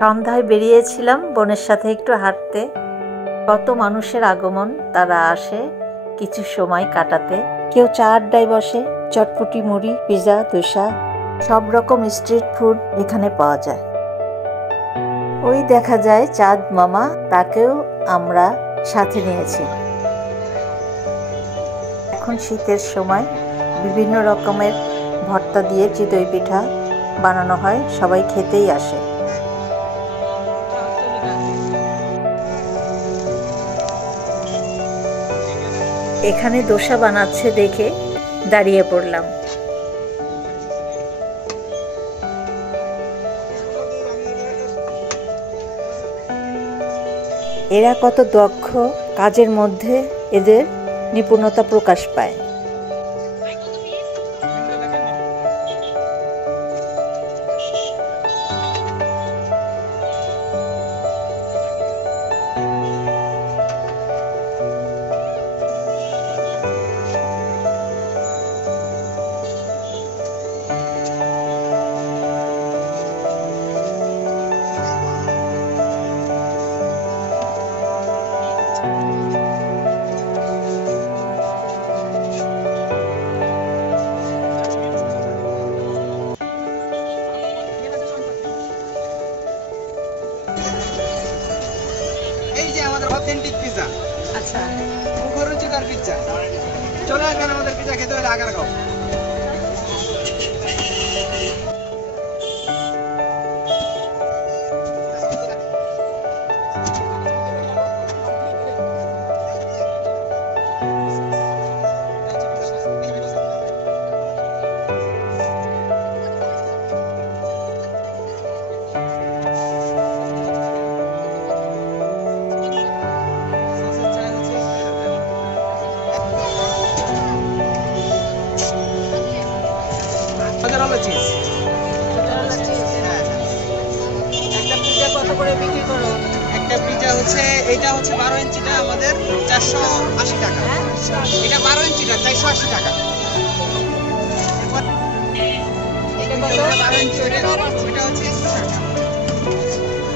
সন্ধ্যায় বেরিয়েছিলাম বোনের সাথে একটু হাঁটতে। কত মানুষের আগমন, তারা আসে কিছু সময় কাটাতে। কেউ চা আড্ডায় বসে, চটপটি মুড়ি, পিজা, দোসা, সব রকম স্ট্রিট ফুড এখানে পাওয়া যায়। ওই দেখা যায় চাঁদ মামা, তাকেও আমরা সাথে নিয়েছি। এখন শীতের সময় বিভিন্ন রকমের ভর্তা দিয়ে চিতই পিঠা বানানো হয়, সবাই খেতেই আসে। এখানে দোসা বানাচ্ছে দেখে দাঁড়িয়ে পড়লাম। এরা কত দক্ষ, কাজের মধ্যে এদের নিপুণতা প্রকাশ পায়। Authentic pizza. আচ্ছা, মুখরোচকার পিজা। চলো এখন আমাদের পিজা খেতে হলে আগার খাও। একটা পিজা হচ্ছে, এটা হচ্ছে 12 ইঞ্চিটা আমাদের 480 টাকা। এটা 12 ইঞ্চিটা 480 টাকা। এটা 12 ইঞ্চি, ওটা হচ্ছে 100 টাকা।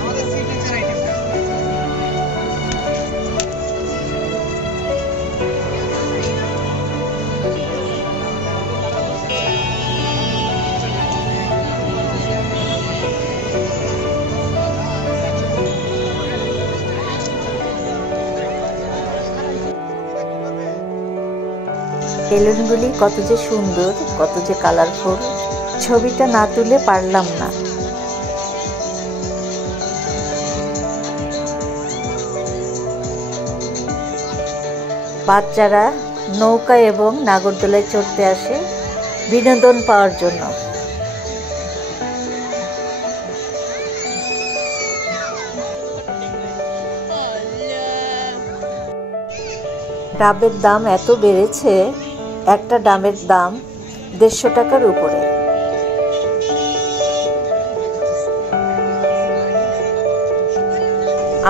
আমাদের সিগনেচার আইটেমটা। বেলুনগুলি কত যে সুন্দর, কত যে কালারফুল, ছবিটা না তুলে পারলাম না। বাচ্চারা নৌকা এবং নাগরদোলায় চড়তে আসে বিনোদন পাওয়ার জন্য। ডাবের দাম এত বেড়েছে, একটা ডাবের দাম 150 টাকার উপরে।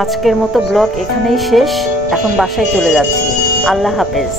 আজকের মতো ব্লগ এখানেই শেষ। এখন বাসায় চলে যাচ্ছি। আল্লাহ হাফেজ।